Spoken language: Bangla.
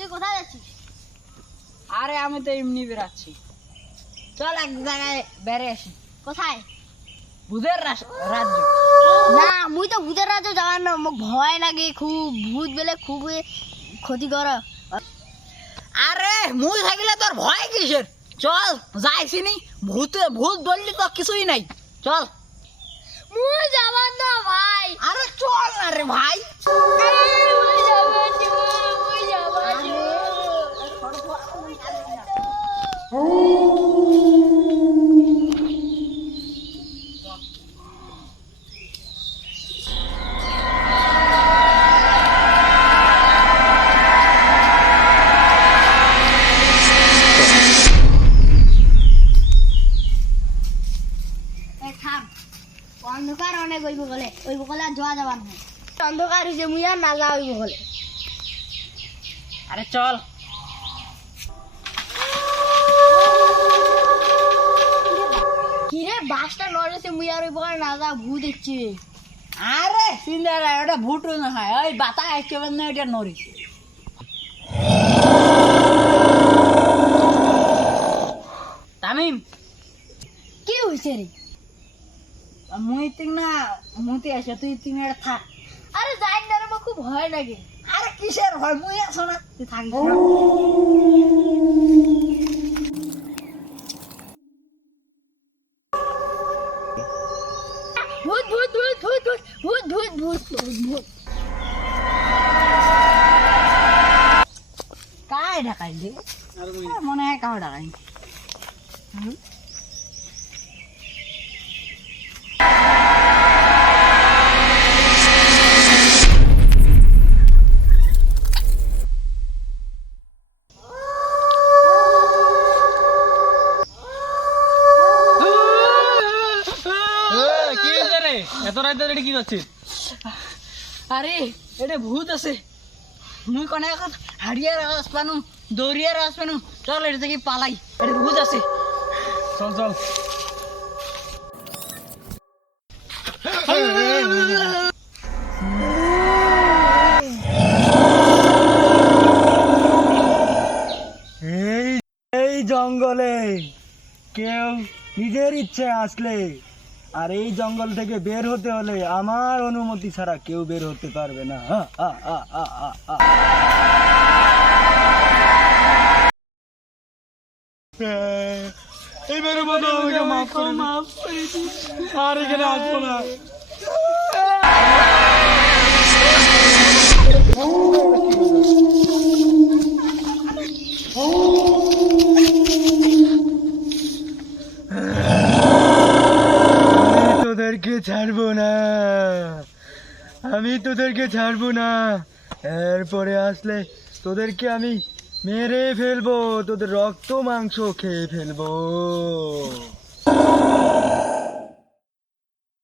তুই কোথায় যাচ্ছিস? আরে আমি তো এমনি বেরাচ্ছি। চল এক জায়গায় বেড়ে আসি। কোথায়? ভূতের রাজ্য। না মুই তো ভূতের রাজ্য যাওয়ার না, মোক ভয় লাগে খুব। ভূত বেলে খুব ক্ষতি করে। আরে মুই থাকলে তোর ভয় কিসের? চল যাইছি নি। ভূত বললি তো কিছুই নাই। চল। মুই যাবার না ভাই। আরে চল না রে ভাই। মুই যাবার না, মুই যাবার না। অন্ধকার অনেক ওই বলে আর যাওয়া যাবার না। অন্ধকার হয়েছে, মুই আর না যাওয়া ওই বলে। আরে চল। কিরে বাসটা নড়েছে, মুই আর ওই বলে না যা, ভূত দেখছে। আরে চিন্তা নাই, ওটা ভূত না হয়, ওই বাতা আসছে না, ওটা নড়ি। তামিম কি হয়েছে রে? মুই তিন না মুতি আসে, তুই তিন থাক। আরে যাই না রে, আমার খুব ভয় লাগে। আরে কিসের ভয়, মুই আছো না, তুই থাকিস না। ভূত ভূত ভূত ভূত ভূত ভূত ভূত ভূত ভূত। কায় ঢাকাই দে, মনে হয় কাউ ঢাকাই। এত রাতে এটা কি করছিস? আরে এটা ভূত আছে। মুই কোনে এখন হাড়িয়ার আওয়াজ পানু, দৌড়িয়ার আওয়াজ পানু। চল এটা থেকে পালাই, এটা ভূত আছে। চল চল। এই জঙ্গলে কেউ নিজের ইচ্ছে আসলে, আর এই জঙ্গল থেকে বের হতে হলে আমার অনুমতি ছাড়া কেউ বের হতে পারবে না। এইবারে মতো আমাকে মাফ করে দিন। আর এখানে আসবো না। তোদেরকে ছাড়বো না, আমি তোদেরকে ছাড়বো না। এরপরে আসলে তোদেরকে আমি মেরে ফেলবো, তোদের রক্ত মাংস খেয়ে ফেলবো।